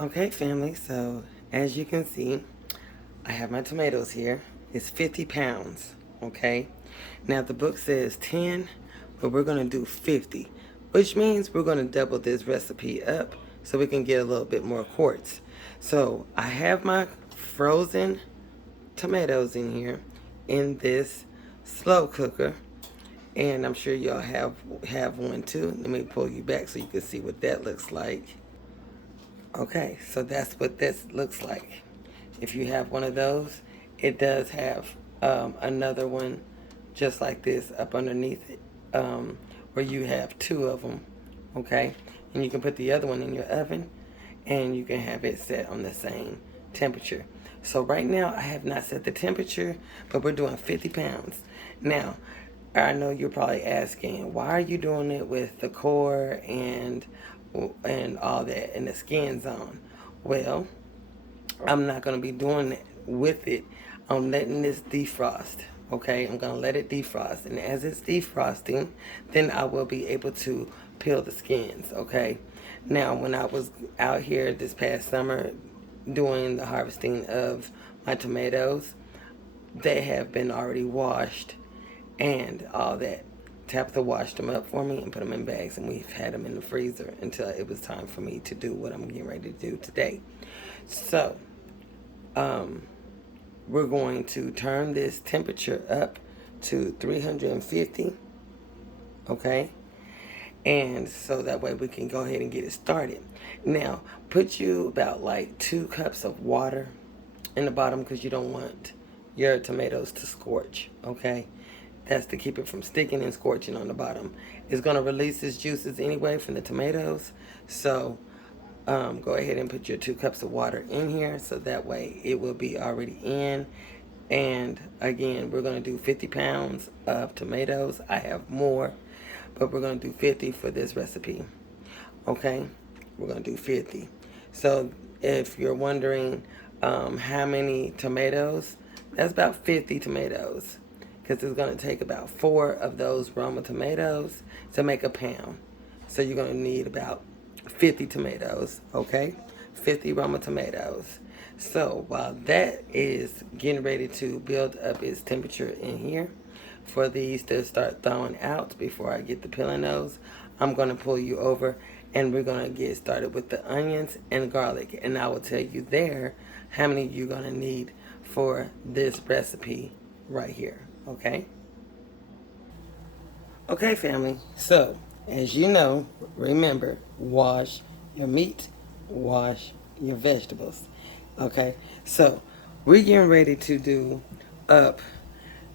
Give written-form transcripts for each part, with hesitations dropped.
Okay, family, so as you can see, I have my tomatoes here. It's 50 pounds, okay? Now the book says 10, but we're gonna do 50, which means we're gonna double this recipe up so we can get a little bit more quarts. So I have my frozen tomatoes in here in this slow cooker, and I'm sure y'all have one too. Let me pull you back so you can see what that looks like. Okay, so that's what this looks like. If you have one of those, it does have another one just like this up underneath it, where you have two of them, okay? And you can put the other one in your oven and you can have it set on the same temperature. So right now I have not set the temperature, but we're doing 50 pounds. Now, I know you're probably asking, why are you doing it with the core and all that and the skin's on? Well, I'm not going to be doing it with it. I'm letting this defrost. Okay, I'm going to let it defrost. And as it's defrosting, then I will be able to peel the skins. Okay. Now, when I was out here this past summer doing the harvesting of my tomatoes, they have been already washed and all that. Tabitha washed them up for me and put them in bags, and we've had them in the freezer until it was time for me to do what I'm getting ready to do today. So, we're going to turn this temperature up to 350, okay? And so that way we can go ahead and get it started. Now, put you about like 2 cups of water in the bottom because you don't want your tomatoes to scorch, okay? That's to keep it from sticking and scorching on the bottom. It's going to release its juices anyway from the tomatoes. So go ahead and put your 2 cups of water in here so that way it will be already in. And again, we're going to do 50 pounds of tomatoes. I have more, but we're going to do 50 for this recipe. Okay, we're going to do 50. So if you're wondering how many tomatoes, that's about 50 tomatoes, because it's going to take about 4 of those Roma tomatoes to make a pound. So you're going to need about 50 tomatoes, okay? 50 Roma tomatoes. So while that is getting ready to build up its temperature in here, for these to start thawing out before I get the peeling those, I'm going to pull you over and we're going to get started with the onions and garlic. And I will tell you there how many you're going to need for this recipe right here, okay? Okay, family, so as you know, remember, wash your meat, wash your vegetables, okay? So we're getting ready to do up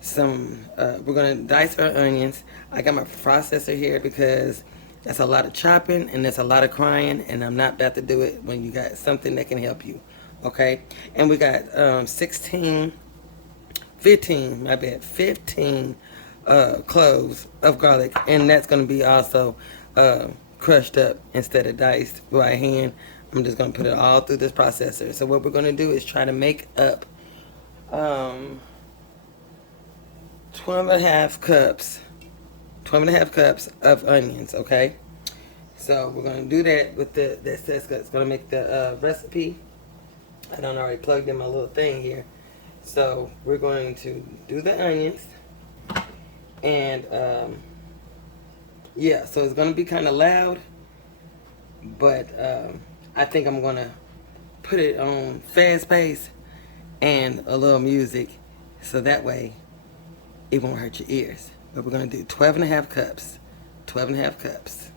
some, we're gonna dice our onions. I got my processor here because that's a lot of chopping and that's a lot of crying, and I'm not about to do it when you got something that can help you, okay? And we got 15 cloves of garlic, and that's going to be also crushed up instead of diced by hand. I'm just going to put it all through this processor. So what we're going to do is try to make up 12 and a half cups of onions, okay? So we're going to do that with that's going to make the recipe. I done already plugged in my little thing here. So we're going to do the onions. And yeah, so it's going to be kind of loud, but I think I'm going to put it on fast pace and a little music so that way it won't hurt your ears. But we're going to do 12 and a half cups. 12 and a half cups.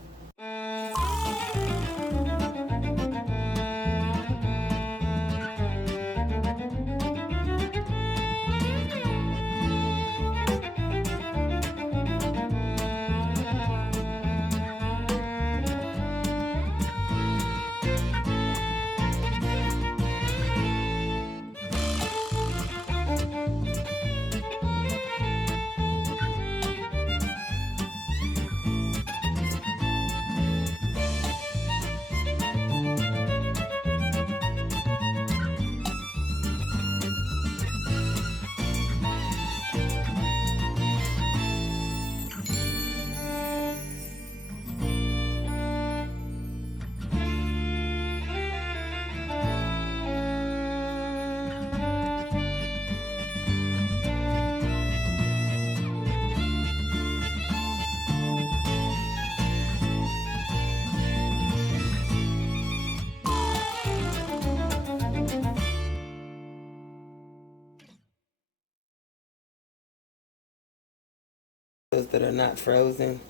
tomatoes that are not frozen,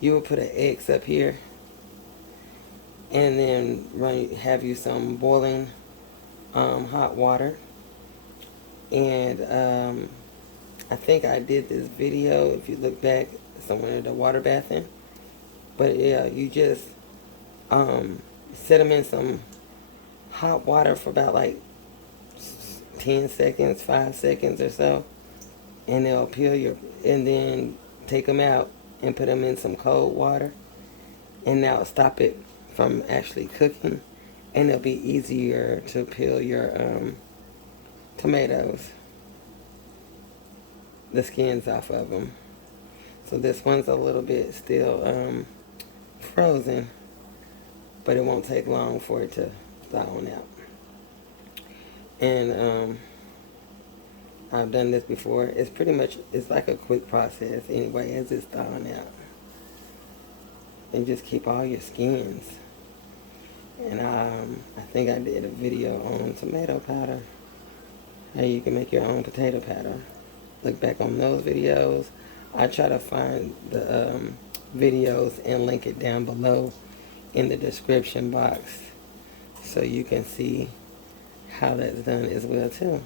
you will put an X up here, and then have you some boiling hot water. And I think I did this video, if you look back, somewhere in the water bathing. But yeah, you just set them in some hot water for about like 10 seconds, 5 seconds or so, and they'll peel and then take them out and put them in some cold water, and that'll stop it from actually cooking, and it'll be easier to peel your tomatoes, the skins off of them. So this one's a little bit still frozen, but it won't take long for it to thaw on out. And I've done this before. It's pretty much, it's like a quick process anyway as it's thawing out. And just keep all your skins. And I think I did a video on tomato powder, how you can make your own potato powder. Look back on those videos. I try to find the videos and link it down below in the description box so you can see how that's done as well too,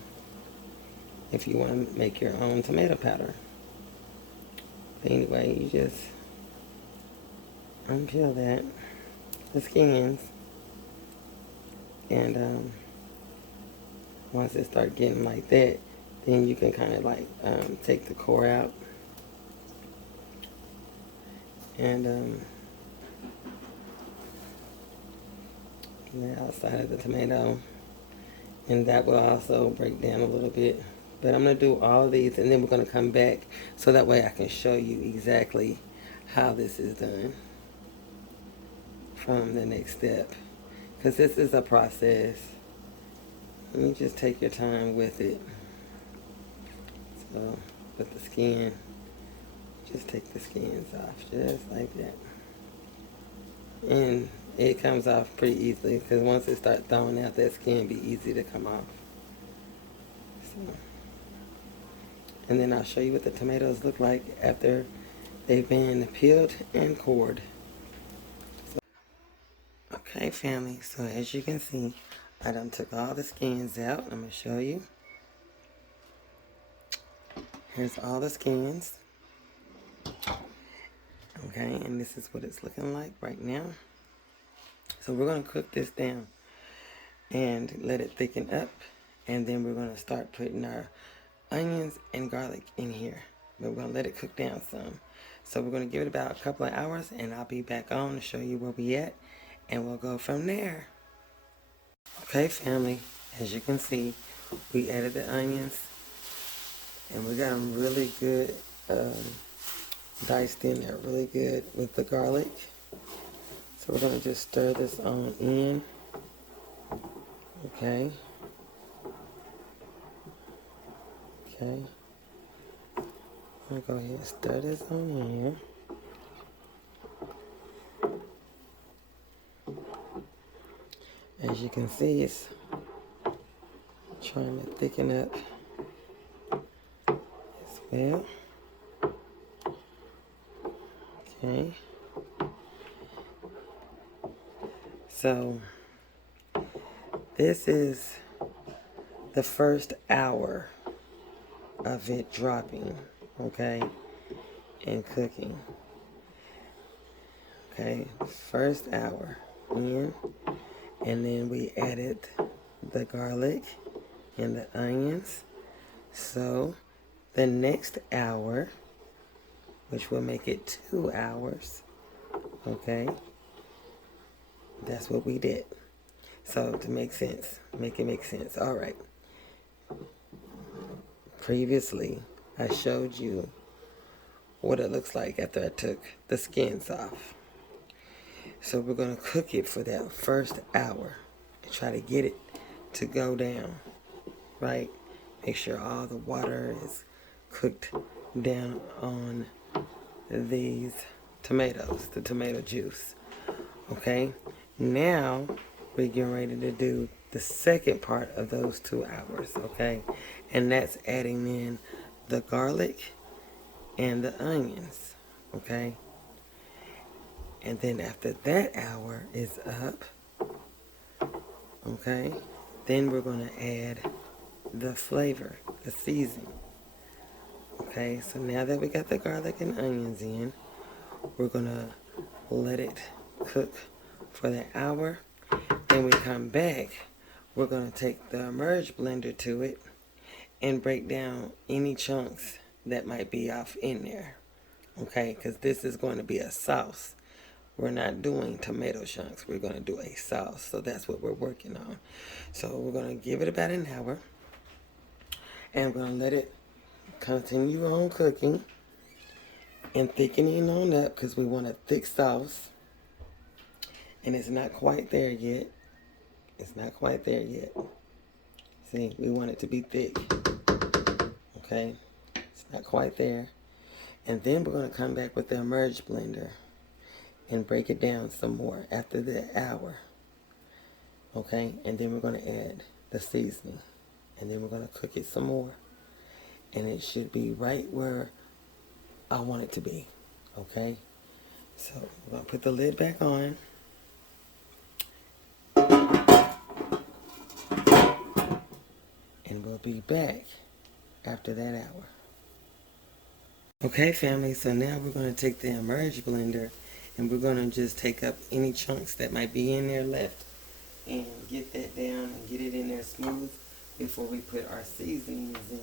if you want to make your own tomato powder. But anyway, you just unpeel the skins, and once it starts getting like that, then you can kind of like take the core out, and the outside of the tomato, and that will also break down a little bit. But I'm going to do all these, and then we're going to come back so that way I can show you exactly how this is done from the next step, because this is a process. You just take your time with it. So with the skin, just take the skins off just like that, and it comes off pretty easily, because once it starts thawing out, that skin be easy to come off. So, and then I'll show you what the tomatoes look like after they've been peeled and cored. So, okay, family, so as you can see, I done took all the skins out. I'm going to show you. Here's all the skins. Okay, and this is what it's looking like right now. So we're going to cook this down and let it thicken up, and then we're going to start putting our onions and garlic in here. But we're going to let it cook down some. So we're going to give it about a couple of hours, and I'll be back on to show you where we at, and we'll go from there. Okay, family, as you can see, we added the onions, and we got them really good, diced in there really good with the garlic. So we're going to just stir this on in. Okay. Okay. I'm going to go ahead and stir this on in here. As you can see, it's trying to thicken up as well. Okay. So this is the first hour of it dropping, okay, and cooking. Okay, first hour in, and then we added the garlic and the onions. So the next hour, which will make it 2 hours, okay, that's what we did. So to make sense, make it make sense. All right. Previously, I showed you what it looks like after I took the skins off. So we're going to cook it for that first hour and try to get it to go down, right? Make sure all the water is cooked down on these tomatoes, the tomato juice. Okay, now we're getting ready to do the second part of those 2 hours, okay? And that's adding in the garlic and the onions, okay? And then after that hour is up, okay, then we're going to add the flavor, the seasoning. Okay, so now that we got the garlic and onions in, we're going to let it cook for the hour. Then we come back, we're going to take the merge blender to it and break down any chunks that might be off in there. Okay, because this is going to be a sauce. We're not doing tomato chunks. We're going to do a sauce. So that's what we're working on. So we're going to give it about an hour. And we're going to let it continue on cooking and thickening on up because we want a thick sauce. And it's not quite there yet. It's not quite there yet. See, we want it to be thick. Okay? It's not quite there. And then we're going to come back with the merge blender and break it down some more after the hour. Okay? And then we're going to add the seasoning. And then we're going to cook it some more. And it should be right where I want it to be. Okay? So we're going to put the lid back on. And we'll be back after that hour. Okay, family, so now we're going to take the merge blender and we're going to just take up any chunks that might be in there left and get that down and get it in there smooth before we put our seasonings in.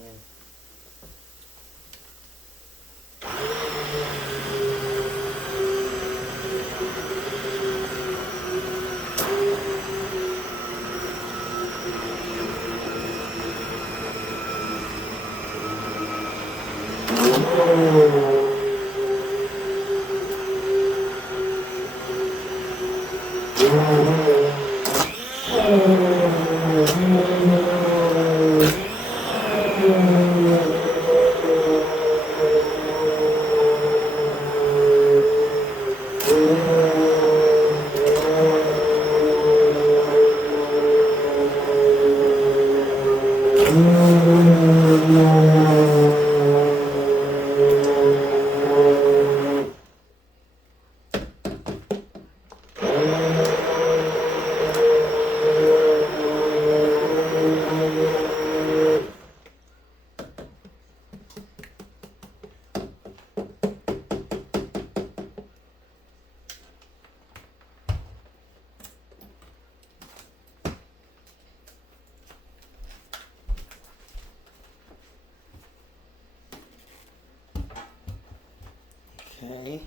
Okay,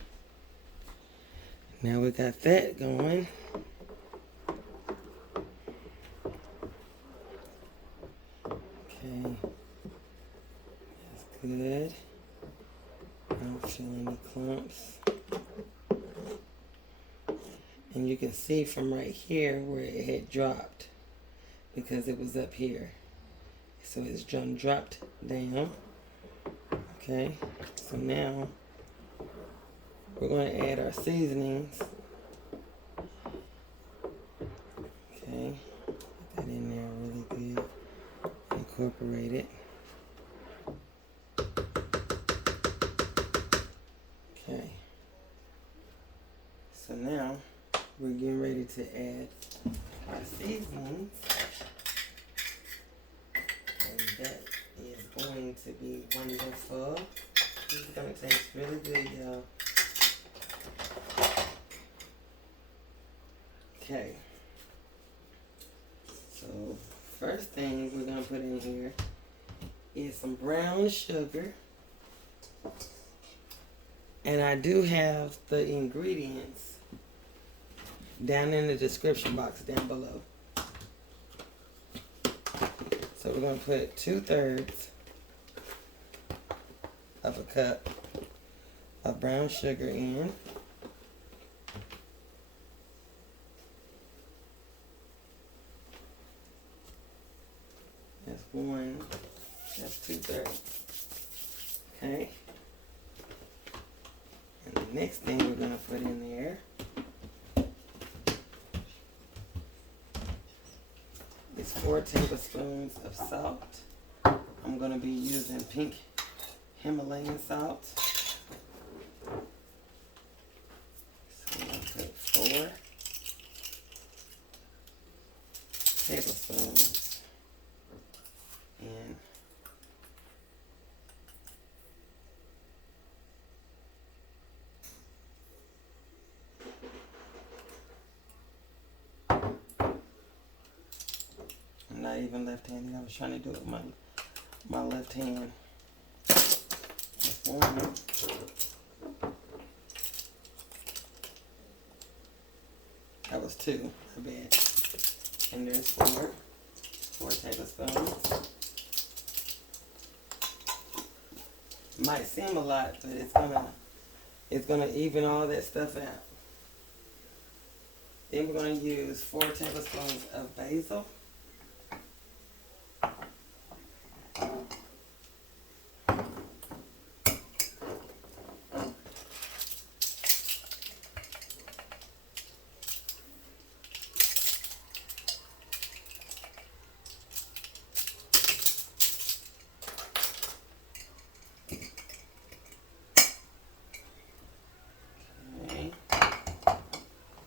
now we got that going. Okay, that's good. I don't feel any clumps. And you can see from right here where it had dropped because it was up here. So it's dropped down. Okay, so now we're going to add our seasonings. Okay, put that in there really good. Incorporate it. Okay, so now we're getting ready to add our seasonings. And that is going to be wonderful. This is going to taste really good, y'all. Okay, so first thing we're going to put in here is some brown sugar. And I do have the ingredients down in the description box down below. So we're going to put 2/3 of a cup of brown sugar in. That's one. That's 2/3. Okay. And the next thing we're going to put in there is 4 tablespoons of salt. I'm going to be using pink Himalayan salt. tablespoons in. I'm not even left-handed. I was trying to do it with my left hand. That's one. That was two. I bet. And there's four tablespoons. Might seem a lot, but it's gonna even all that stuff out. Then we're gonna use 4 tablespoons of basil.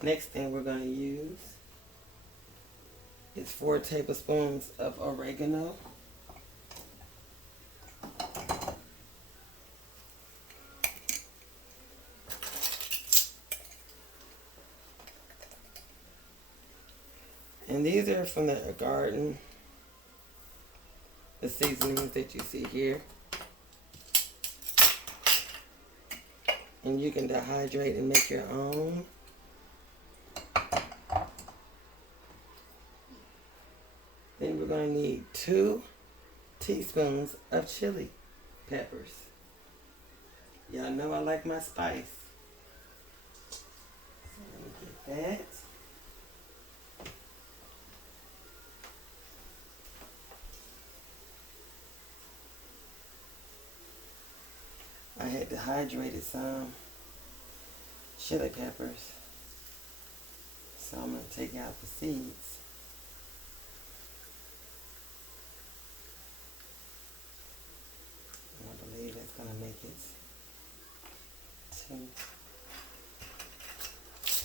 Next thing we're going to use is 4 tablespoons of oregano. And these are from the garden, the seasonings that you see here. And you can dehydrate and make your own. Then we're going to need 2 teaspoons of chili peppers. Y'all know I like my spice. So let me get that. I had dehydrated some chili peppers. So I'm going to take out the seeds. I believe that's going to make it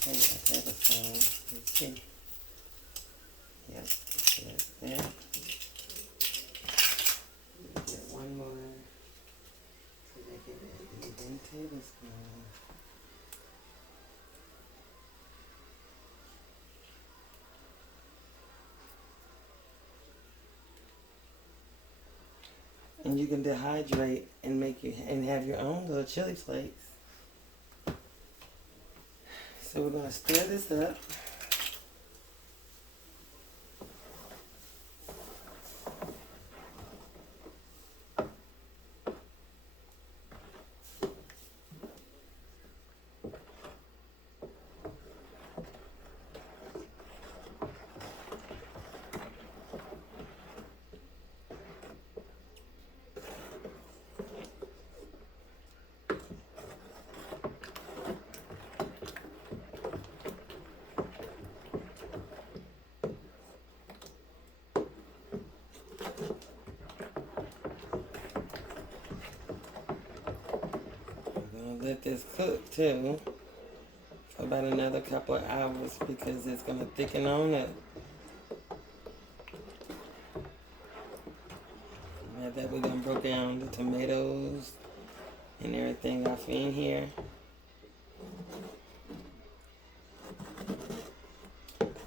a tablespoon. Let's see. Yep, that's that. Get one more to make it an even tablespoon. And you can dehydrate and have your own little chili flakes. So we're going to stir this up. Let this cook too for about another couple of hours because it's going to thicken on up. Now that we're going to break down the tomatoes and everything off in here.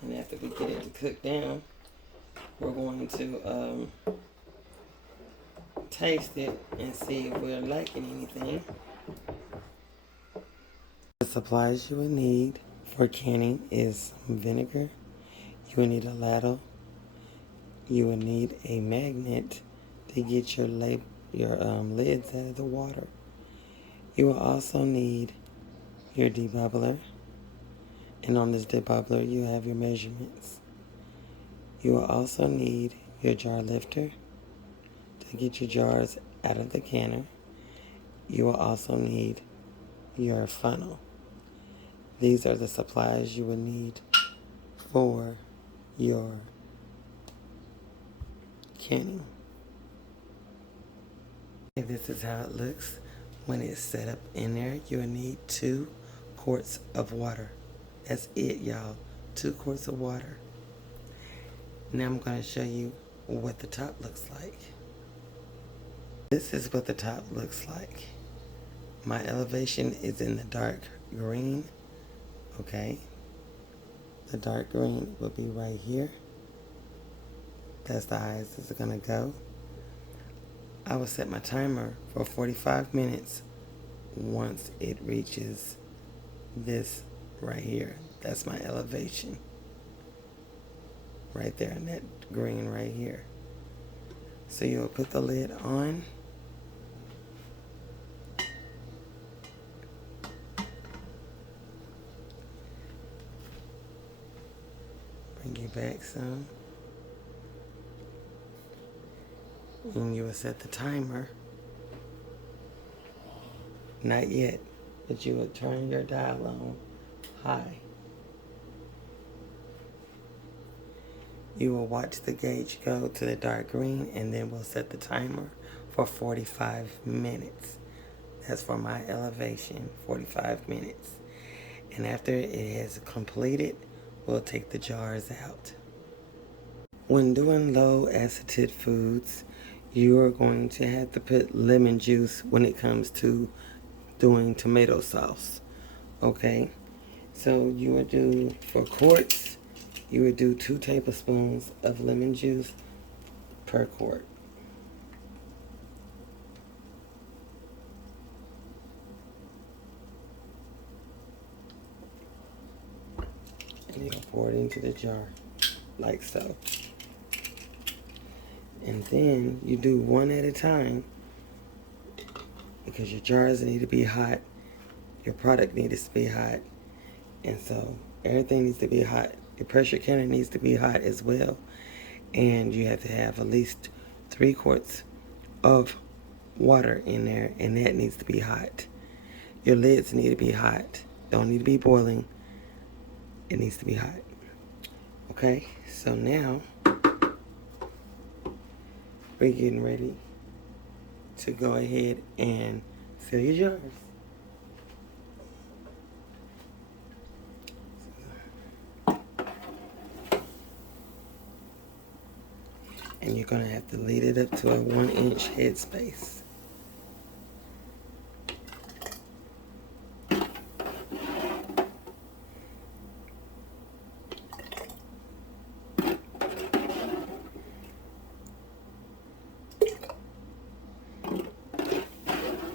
And after we get it to cook down, we're going to taste it and see if we're liking anything. The supplies you will need for canning is some vinegar. You will need a ladle. You will need a magnet to get your lids out of the water. You will also need your debubbler. And on this debubbler, you have your measurements. You will also need your jar lifter to get your jars out of the canner. You will also need your funnel. These are the supplies you will need for your canning. And this is how it looks when it's set up in there. You will need 2 quarts of water. That's it, y'all. 2 quarts of water. Now I'm going to show you what the top looks like. This is what the top looks like. My elevation is in the dark green, okay? The dark green will be right here. That's the highest it's gonna go. I will set my timer for 45 minutes once it reaches this right here. That's my elevation. Right there in that green right here. So you'll put the lid on. Bring you back some. And you will set the timer. Not yet, but you will turn your dial on high. You will watch the gauge go to the dark green, and then we'll set the timer for 45 minutes. That's for my elevation, 45 minutes. And after it has completed, we'll take the jars out. When doing low acid foods, you are going to have to put lemon juice when it comes to doing tomato sauce. Okay? So you would do, for quarts, you would do 2 tablespoons of lemon juice per quart. And you pour it into the jar, like so. And then you do one at a time, because your jars need to be hot, your product needs to be hot, and so everything needs to be hot. Your pressure canner needs to be hot as well, and you have to have at least 3 quarts of water in there, and that needs to be hot. Your lids need to be hot. Don't need to be boiling. It needs to be hot. Okay, so now we're getting ready to go ahead and fill your jars. And you're going to have to lead it up to a 1-inch headspace.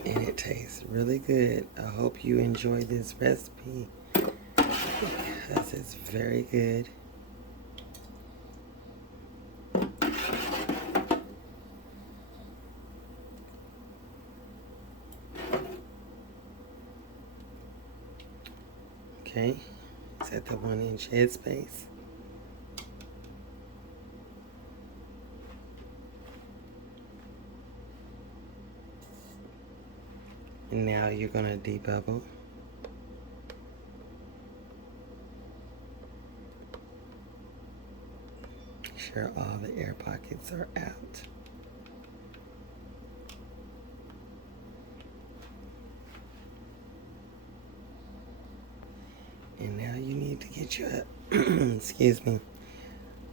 And it tastes really good. I hope you enjoy this recipe because it's very good. Okay, it's at the 1-inch headspace. And now you're going to debubble. Make sure all the air pockets are out. And now you need to get you a, excuse me,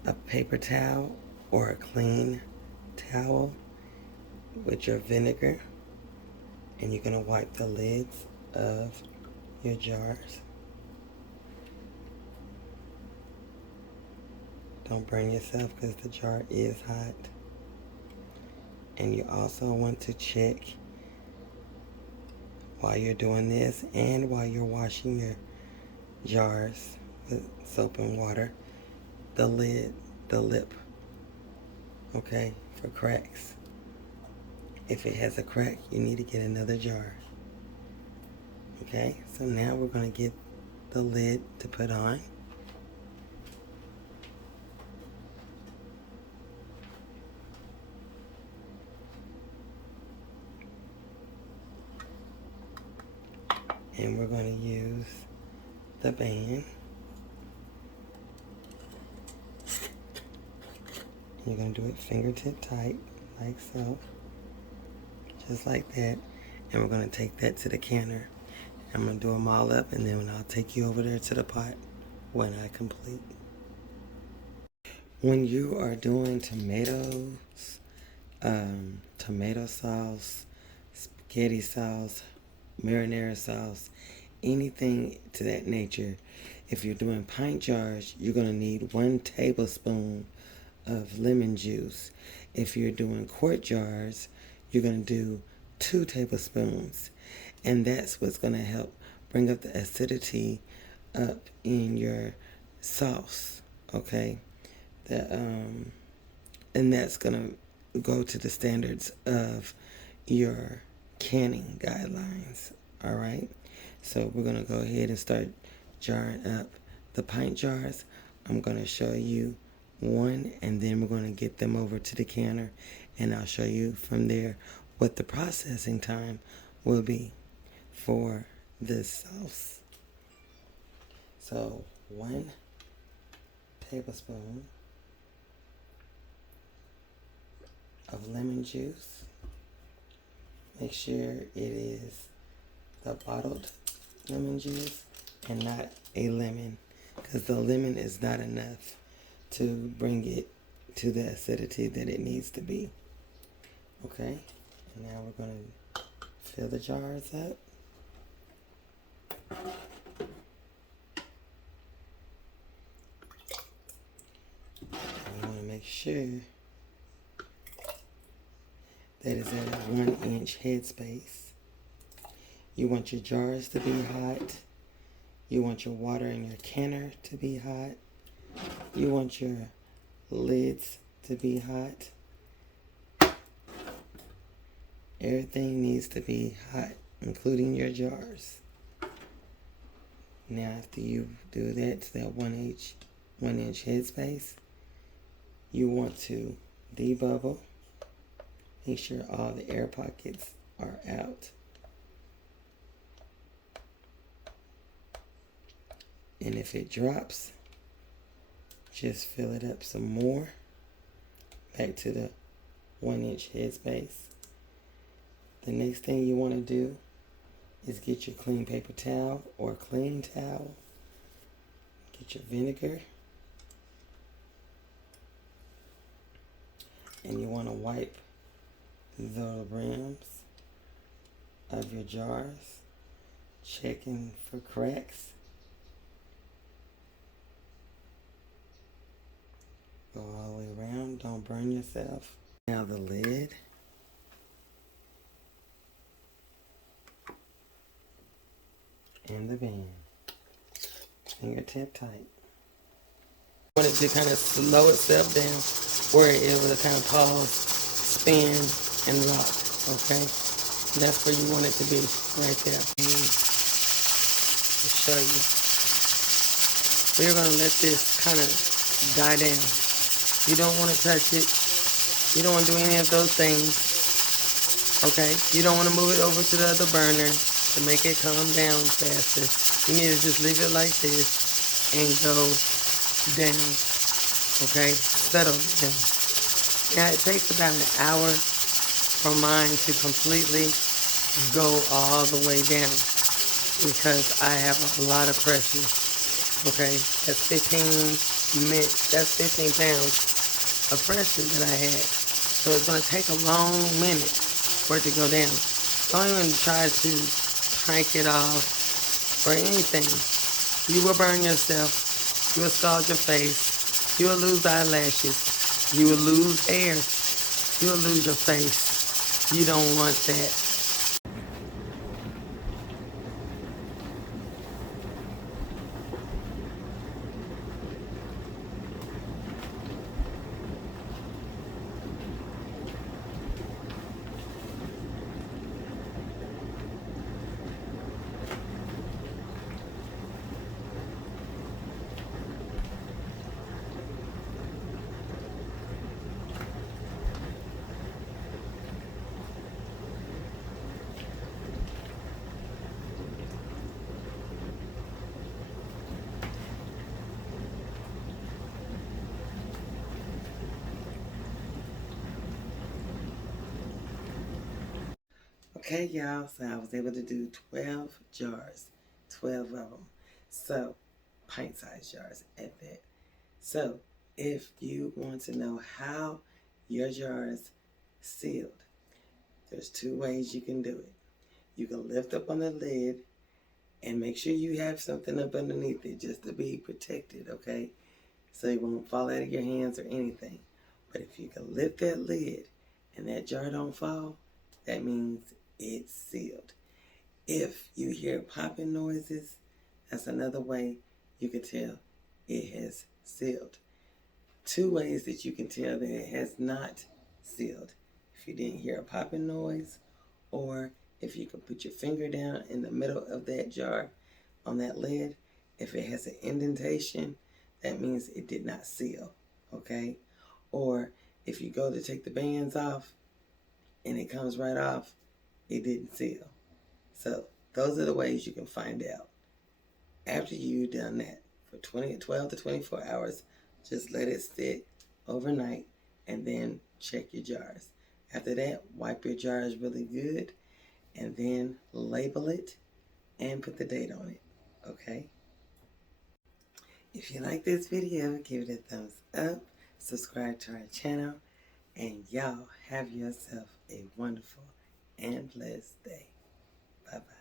a paper towel or a clean towel with your vinegar. And you're going to wipe the lids of your jars. Don't burn yourself because the jar is hot. And you also want to check while you're doing this and while you're washing your jars with soap and water, the lid, the lip, okay, for cracks. If it has a crack, you need to get another jar. Okay, so now we're going to get the lid to put on. And we're going to use the band. You're going to do it fingertip tight, like so. Just like that. And we're going to take that to the canner. I'm going to do them all up, and then I'll take you over there to the pot when I complete. When you are doing tomato sauce, spaghetti sauce, marinara sauce, anything to that nature, if you're doing pint jars, you're going to need 1 tablespoon of lemon juice. If you're doing quart jars, you're going to do 2 tablespoons. And that's what's going to help bring up the acidity up in your sauce, okay? And that's going to go to the standards of your canning guidelines, all right? So we're going to go ahead and start jarring up the pint jars. I'm going to show you one, and then we're going to get them over to the canner, and I'll show you from there what the processing time will be for this sauce. So 1 tablespoon of lemon juice. Make sure it is the bottled lemon juice and not a lemon, because the lemon is not enough to bring it to the acidity that it needs to be. Okay, and now we're going to fill the jars up. You want to make sure that it's at a 1-inch headspace. You want your jars to be hot. You want your water in your canner to be hot. You want your lids to be hot. Everything needs to be hot, including your jars. Now, after you do that to that 1-inch headspace, you want to debubble. Make sure all the air pockets are out. And if it drops, just fill it up some more. Back to the 1-inch headspace. The next thing you want to do is get your clean paper towel or clean towel. Get your vinegar. And you want to wipe the rims of your jars, checking for cracks. Go all the way around, don't burn yourself. Now the lid. And the band. Fingertip tight. I want it to kind of slow itself down where it will kind of pause, spin, and lock, okay? That's where you want it to be, right there. I'll show you. We're going to let this kind of die down. You don't want to touch it. You don't want to do any of those things, okay? You don't want to move it over to the other burner to make it calm down faster. You need to just leave it like this and go down, okay? Settle down. Now it takes about an hour for mine to completely go all the way down because I have a lot of pressure, okay? That's 15 pounds of pressure that I had. So it's going to take a long minute for it to go down. Don't even try to crank it off or anything. You will burn yourself. You will scald your face. You will lose eyelashes. You will lose hair. You will lose your face. You don't want that. Okay, y'all, so I was able to do 12 jars, 12 of them. So, pint-sized jars at that. So, If you want to know how your jar is sealed, there's two ways you can do it. You can lift up on the lid and make sure you have something up underneath it just to be protected, okay? So it won't fall out of your hands or anything. But if you can lift that lid and that jar don't fall, that means it's sealed. If you hear popping noises, that's another way you can tell it has sealed. Two ways that you can tell that it has not sealed. If you didn't hear a popping noise, or if you can put your finger down in the middle of that jar on that lid, if it has an indentation, that means it did not seal, okay? Or if you go to take the bands off and it comes right off, it didn't seal. So those are the ways you can find out. After you've done that for 12 to 24 hours, just let it sit overnight and then check your jars. After that, wipe your jars really good and then label it and put the date on it, okay? If you like this video, give it a thumbs up, subscribe to our channel, and y'all have yourself a wonderful and blessed day. Bye-bye.